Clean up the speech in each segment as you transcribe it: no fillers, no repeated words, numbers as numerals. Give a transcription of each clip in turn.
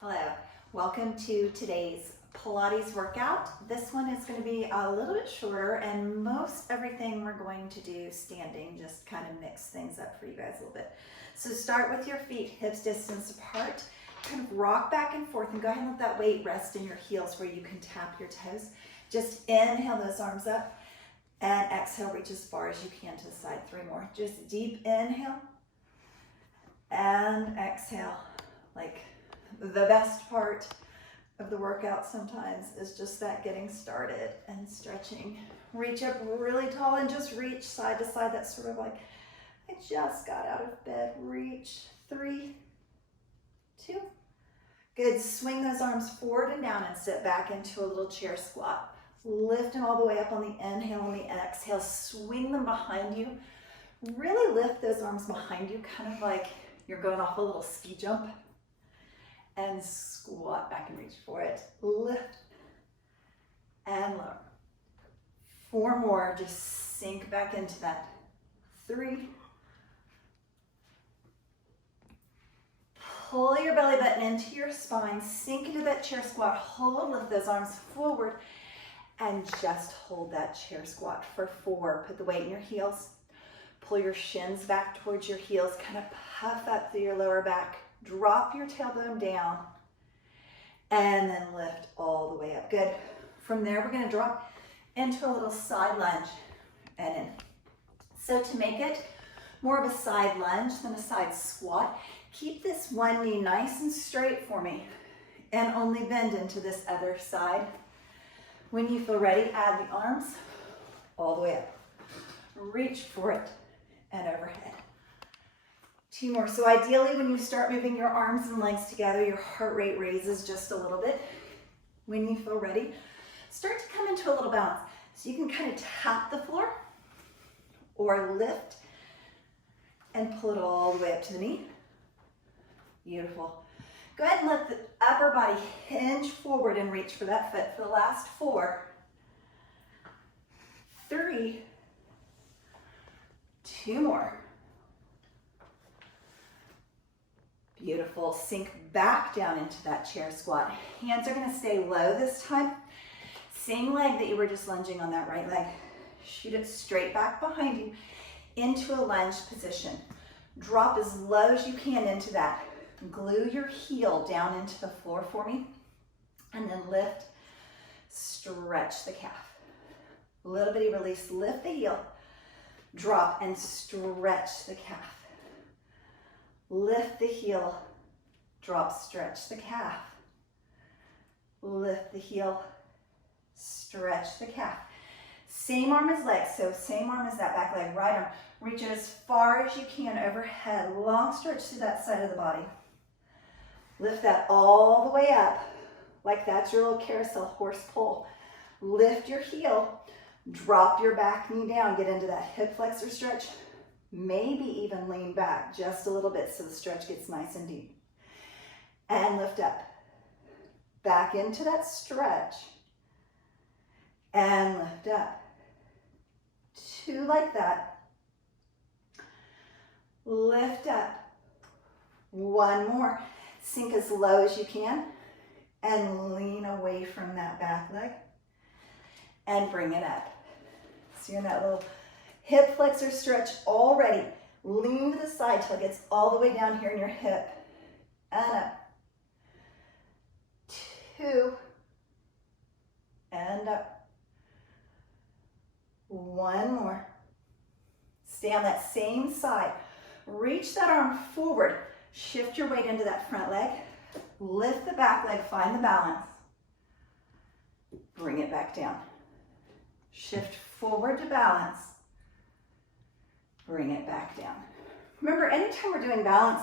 Hello, welcome to today's Pilates workout. This one is going to be a little bit shorter and most everything we're going to do standing, just kind of mix things up for you guys a little bit. So start with your feet hips distance apart, kind of rock back and forth and go ahead and let that weight rest in your heels where you can tap your toes. Just inhale those arms up and exhale, reach as far as you can to the side. 3 more. Just deep inhale and exhale. Like the best part of the workout sometimes is just that getting started and stretching. Reach up really tall and just reach side to side. That's sort of like, I just got out of bed. Reach. 3, 2. Good. Swing those arms forward and down and sit back into a little chair squat. Lift them all the way up on the inhale and the exhale. Swing them behind you. Really lift those arms behind you, kind of like you're going off a little ski jump. And squat back and reach for it. Lift and lower. 4 more, just sink back into that. 3. Pull your belly button into your spine, sink into that chair squat, hold, lift those arms forward, and just hold that chair squat for 4. Put the weight in your heels. Pull your shins back towards your heels, kind of puff up through your lower back. Drop your tailbone down and then lift all the way up. Good. From there, we're going to drop into a little side lunge and in. So to make it more of a side lunge than a side squat, keep this one knee nice and straight for me and only bend into this other side. When you feel ready, add the arms all the way up. Reach for it and overhead. 2 more. So ideally, when you start moving your arms and legs together, your heart rate raises just a little bit. When you feel ready, start to come into a little balance. So you can kind of tap the floor or lift and pull it all the way up to the knee. Beautiful. Go ahead and let the upper body hinge forward and reach for that foot for the last 4, 3, 2 more. Beautiful. Sink back down into that chair squat. Hands are going to stay low this time. Same leg that you were just lunging on, that right leg. Shoot it straight back behind you into a lunge position. Drop as low as you can into that. Glue your heel down into the floor for me. And then lift, stretch the calf. A little bitty release. Lift the heel. Drop and stretch the calf. Lift the heel, drop, stretch the calf. Lift the heel, stretch the calf. Same arm as leg, so same arm as that back leg, right arm. Reach it as far as you can overhead, long stretch to that side of the body. Lift that all the way up, like that's your little carousel horse pull. Lift your heel, drop your back knee down, get into that hip flexor stretch. Maybe even lean back just a little bit so the stretch gets nice and deep. And lift up. Back into that stretch. And lift up. 2 like that. Lift up. 1 more. Sink as low as you can. And lean away from that back leg. And bring it up. So you're in that little hip flexor stretch already. Lean to the side till it gets all the way down here in your hip. And up. 2. And up. 1 more. Stay on that same side. Reach that arm forward. Shift your weight into that front leg. Lift the back leg, find the balance. Bring it back down. Shift forward to balance. Bring it back down. Remember, anytime we're doing balance,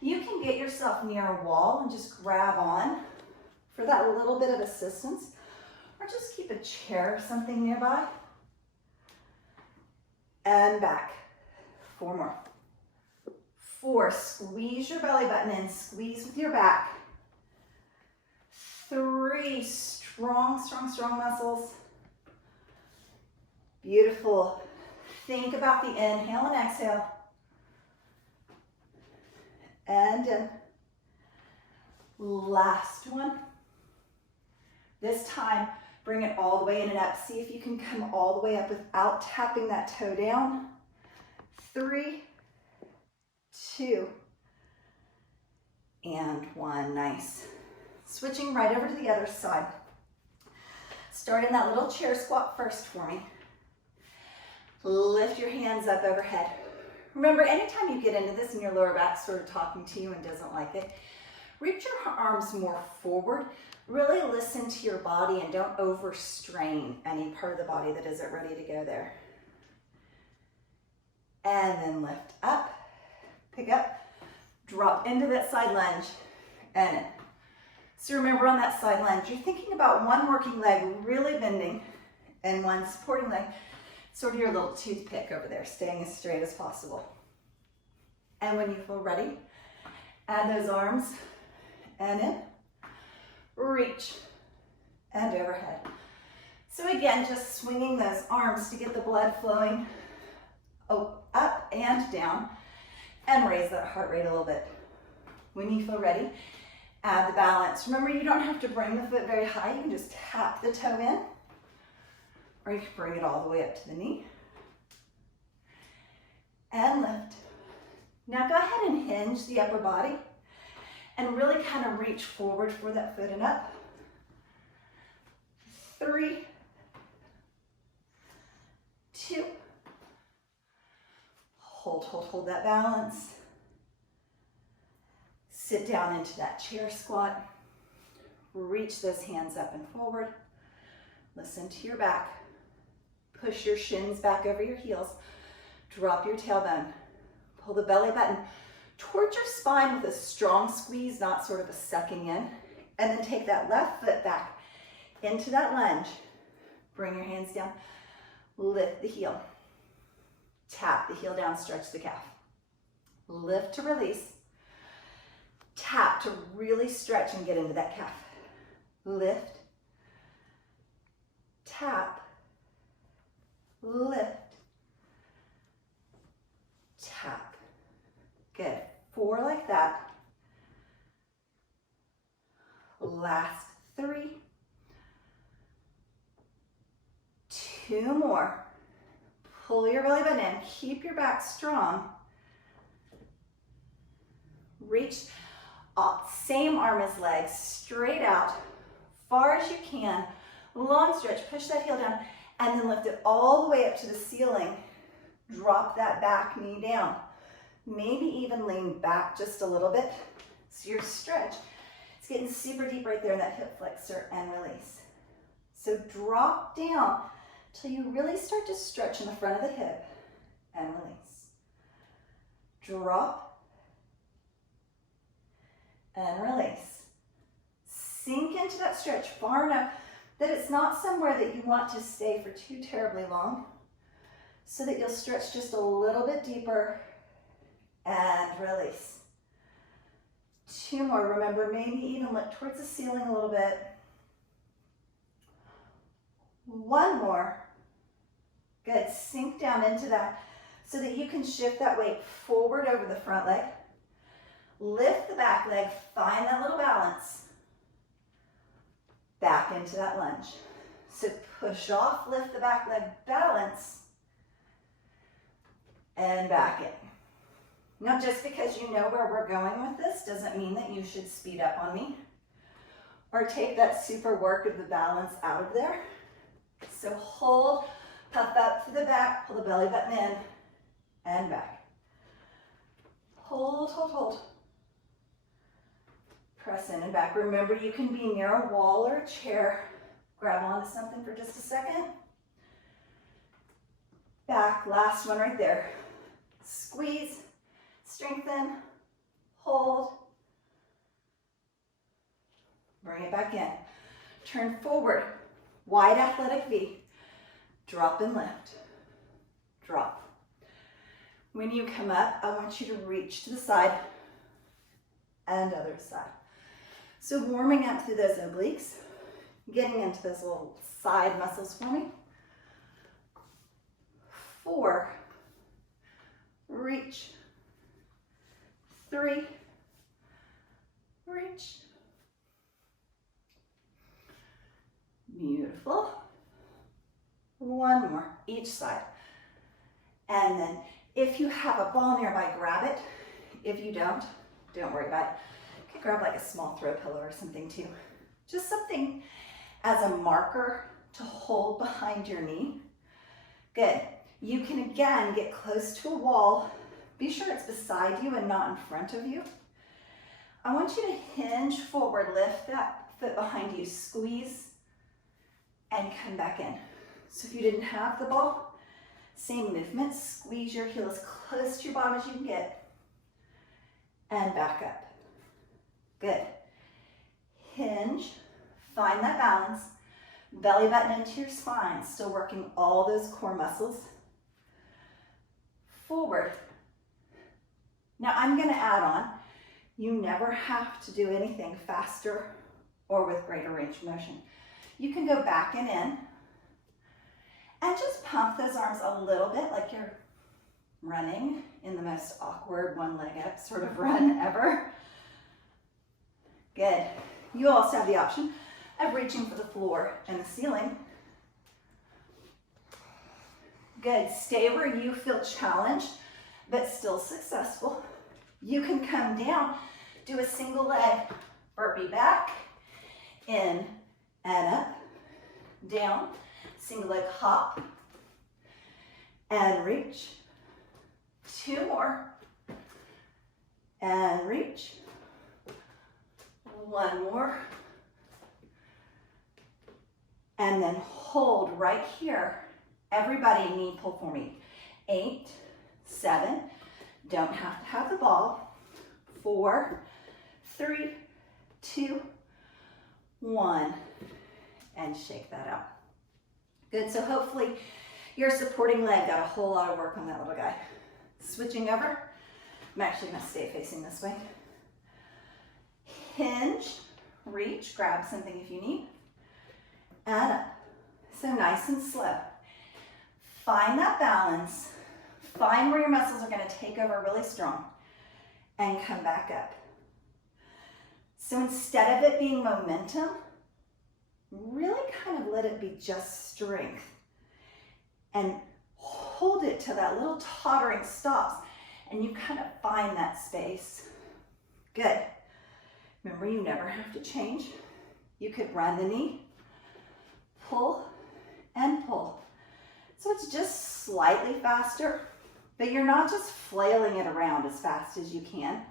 you can get yourself near a wall and just grab on for that little bit of assistance, or just keep a chair or something nearby. And back. 4 more. 4, squeeze your belly button in, squeeze with your back. 3, strong, strong, strong muscles. Beautiful. Think about the inhale and exhale. 'And in. Last one. This time, bring it all the way in and up. See if you can come all the way up without tapping that toe down. 3, 2, and 1. Nice. Switching right over to the other side. Start in that little chair squat first for me. Lift your hands up overhead. Remember, anytime you get into this and your lower back's sort of talking to you and doesn't like it, reach your arms more forward. Really listen to your body and don't overstrain any part of the body that isn't ready to go there. And then lift up, pick up, drop into that side lunge, and in. So remember, on that side lunge, you're thinking about one working leg really bending and one supporting leg, sort of your little toothpick over there, staying as straight as possible. And when you feel ready, add those arms and in, reach, and overhead. So again, just swinging those arms to get the blood flowing up and down, and raise that heart rate a little bit. When you feel ready, add the balance. Remember, you don't have to bring the foot very high. You can just tap the toe in, or you can bring it all the way up to the knee. And lift. Now go ahead and hinge the upper body and really kind of reach forward for that foot and up. 3, 2, hold that balance. Sit down into that chair squat. Reach those hands up and forward. Listen to your back. Push your shins back over your heels. Drop your tailbone. Pull the belly button towards your spine with a strong squeeze, not sort of a sucking in. And then take that left foot back into that lunge. Bring your hands down. Lift the heel. Tap the heel down, stretch the calf. Lift to release. Tap to really stretch and get into that calf. Lift. Tap. Lift. Tap. Good. 4 like that. Last 3. 2 more. Pull your belly button in. Keep your back strong. Reach up. Same arm as legs. Straight out. Far as you can. Long stretch. Push that heel down. And then lift it all the way up to the ceiling. Drop that back knee down. Maybe even lean back just a little bit. So your stretch, it's getting super deep right there in that hip flexor, and release. So drop down till you really start to stretch in the front of the hip, and release. Drop and release. Sink into that stretch far enough that it's not somewhere that you want to stay for too terribly long, so that you'll stretch just a little bit deeper and release. 2 more. Remember, maybe even look towards the ceiling a little bit. 1 more. Good. Sink down into that so that you can shift that weight forward over the front leg. Lift the back leg. Find that little balance. Back into that lunge. So push off, lift the back leg, balance, and back in. Now, just because you know where we're going with this doesn't mean that you should speed up on me or take that super work of the balance out of there. So hold, puff up through the back, pull the belly button in, and back. Hold, hold, hold. Press in and back. Remember, you can be near a wall or a chair. Grab onto something for just a second. Back, last one right there. Squeeze, strengthen, hold. Bring it back in. Turn forward, wide athletic V. Drop and lift. Drop. When you come up, I want you to reach to the side and other side. So warming up through those obliques, getting into those little side muscles for me. 4, reach. 3, reach. Beautiful. One more, each side. And then if you have a ball nearby, grab it. If you don't worry about it. You can grab like a small throw pillow or something too. Just something as a marker to hold behind your knee. Good. You can again get close to a wall. Be sure it's beside you and not in front of you. I want you to hinge forward, lift that foot behind you, squeeze, and come back in. So if you didn't have the ball, same movement, squeeze your heel as close to your bottom as you can get, and back up. Good. Hinge, find that balance, belly button into your spine, still working all those core muscles. Forward. Now I'm going to add on, you never have to do anything faster or with greater range of motion. You can go back and in and just pump those arms a little bit like you're running in the most awkward one leg up sort of run ever. Good. You also have the option of reaching for the floor and the ceiling. Good. Stay where you feel challenged, but still successful. You can come down, do a single leg burpee back, in and up, down, single leg hop, and reach. Two more, and reach. One more, and then hold right here. Everybody knee pull for me. 8, 7, don't have to have the ball. 4, 3, 2, 1, and shake that out. Good, so hopefully your supporting leg got a whole lot of work on that little guy. Switching over, I'm actually gonna stay facing this way. Hinge, reach, grab something if you need, and up. So nice and slow. Find that balance, find where your muscles are gonna take over really strong, and come back up. So instead of it being momentum, really kind of let it be just strength, and hold it to that little tottering stops, and you kind of find that space. Good. Remember, you never have to change. You could run the knee, pull, and pull. So it's just slightly faster, but you're not just flailing it around as fast as you can.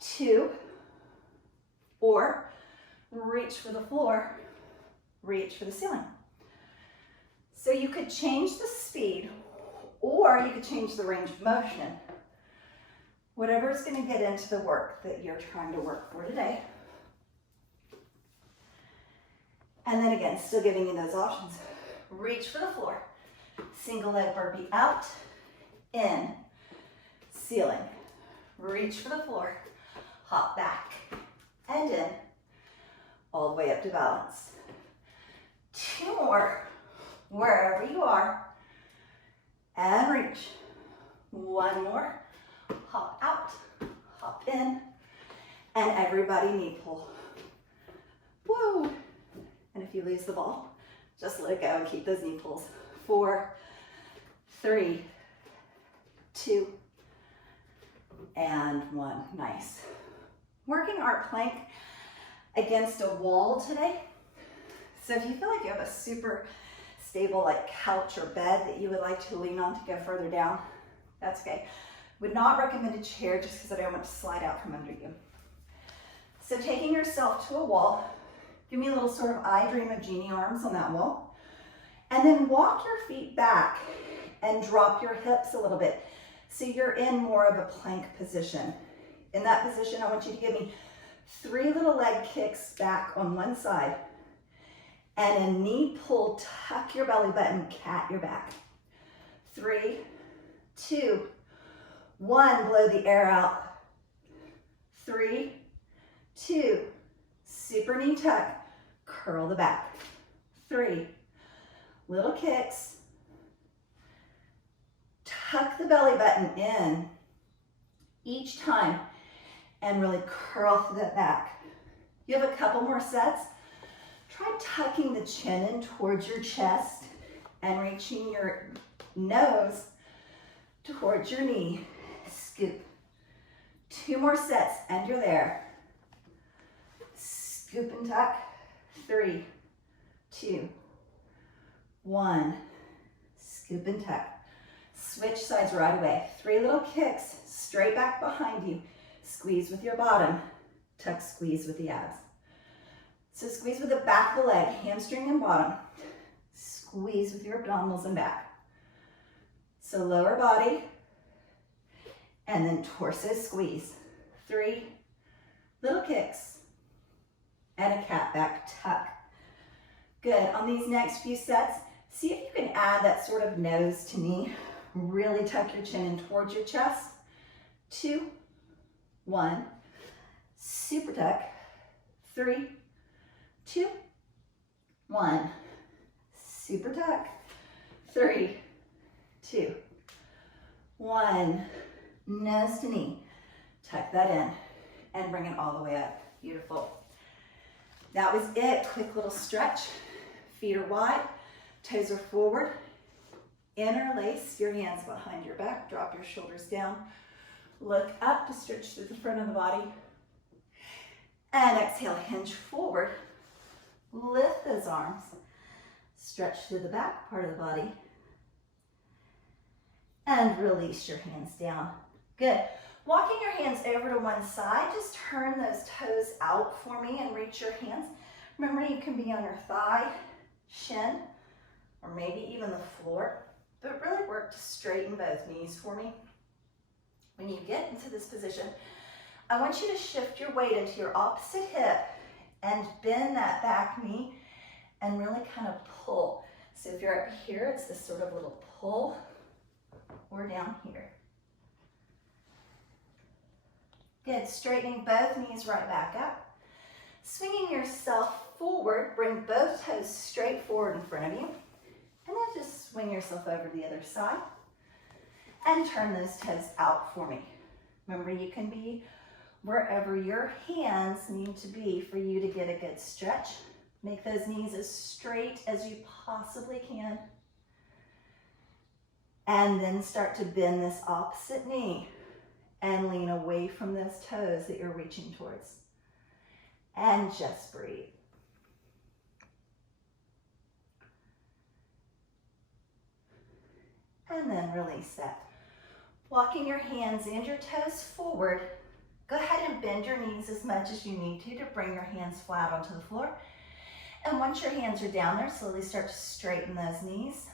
2, or reach for the floor, reach for the ceiling. So you could change the speed, or you could change the range of motion. Whatever is going to get into the work that you're trying to work for today. And then again, still giving you those options. Reach for the floor. Single leg burpee out, in, ceiling. Reach for the floor. Hop back and in. All the way up to balance. 2 more, wherever you are. And reach. 1 more. Hop out, hop in, and everybody knee pull. Woo! And if you lose the ball, just let it go and keep those knee pulls. 4, 3, 2, and 1. Nice. Working our plank against a wall today. So if you feel like you have a super stable like couch or bed that you would like to lean on to go further down, that's okay. Would not recommend a chair just because I don't want to slide out from under you. So taking yourself to a wall, give me a little sort of I dream of genie arms on that wall, and then walk your feet back and drop your hips a little bit so you're in more of a plank position. In that position, I want you to give me 3 little leg kicks back on one side and a knee pull, tuck your belly button, cat your back. 3, 2, 1, blow the air out. 3, 2, super knee tuck, curl the back. 3, little kicks, tuck the belly button in each time and really curl through that back. You have a couple more sets. Try tucking the chin in towards your chest and reaching your nose towards your knee. Scoop. 2 more sets and you're there. Scoop and tuck. 3, 2, 1. Scoop and tuck. Switch sides right away. 3 little kicks, straight back behind you. Squeeze with your bottom. Tuck, squeeze with the abs. So squeeze with the back of the leg, hamstring and bottom. Squeeze with your abdominals and back. So lower body, and then torso squeeze. 3 little kicks, and a cat back tuck. Good, on these next few sets, see if you can add that sort of nose to knee. Really tuck your chin in towards your chest. 2, 1, super tuck. 3, 2, 1, super tuck. 3, 2, 1, nose to knee. Tuck that in and bring it all the way up. Beautiful. That was it. Quick little stretch. Feet are wide, toes are forward. Interlace your hands behind your back. Drop your shoulders down. Look up to stretch through the front of the body. And exhale, hinge forward. Lift those arms. Stretch through the back part of the body. And release your hands down. Good. Walking your hands over to one side, just turn those toes out for me and reach your hands. Remember, you can be on your thigh, shin, or maybe even the floor, but really work to straighten both knees for me. When you get into this position, I want you to shift your weight into your opposite hip and bend that back knee and really kind of pull. So if you're up here, it's this sort of little pull, or down here. Good, straightening both knees right back up. Swinging yourself forward, bring both toes straight forward in front of you. And then just swing yourself over to the other side. And turn those toes out for me. Remember, you can be wherever your hands need to be for you to get a good stretch. Make those knees as straight as you possibly can. And then start to bend this opposite knee and lean away from those toes that you're reaching towards. And just breathe. And then release that. Walking your hands and your toes forward, go ahead and bend your knees as much as you need to bring your hands flat onto the floor. And once your hands are down there, slowly start to straighten those knees.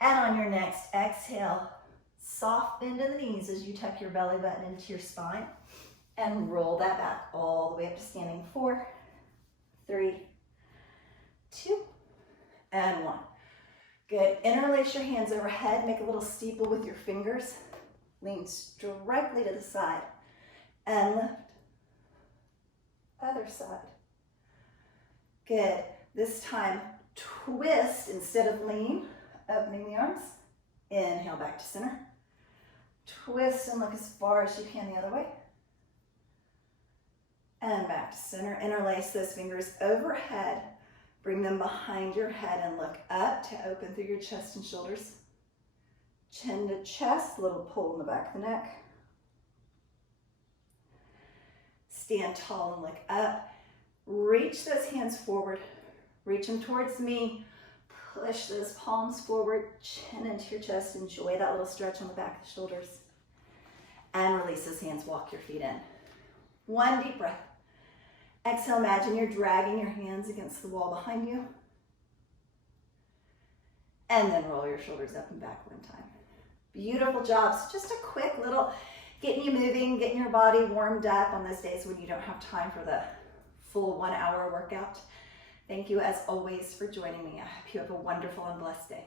And on your next exhale, soft bend in the knees as you tuck your belly button into your spine and roll that back all the way up to standing. 4, 3, 2, and 1. Good. Interlace your hands overhead. Make a little steeple with your fingers. Lean directly to the side and lift. Other side. Good. This time, twist instead of lean. Opening the arms. Inhale back to center. Twist and look as far as you can the other way. And back to center. Interlace those fingers overhead. Bring them behind your head and look up to open through your chest and shoulders. Chin to chest, little pull in the back of the neck. Stand tall and look up. Reach those hands forward. Reach them towards me. Push those palms forward, chin into your chest. Enjoy that little stretch on the back of the shoulders. And release those hands, walk your feet in. 1 deep breath. Exhale, imagine you're dragging your hands against the wall behind you. And then roll your shoulders up and back 1 time. Beautiful job. So just a quick little getting you moving, getting your body warmed up on those days when you don't have time for the full 1 hour workout. Thank you as always for joining me. I hope you have a wonderful and blessed day.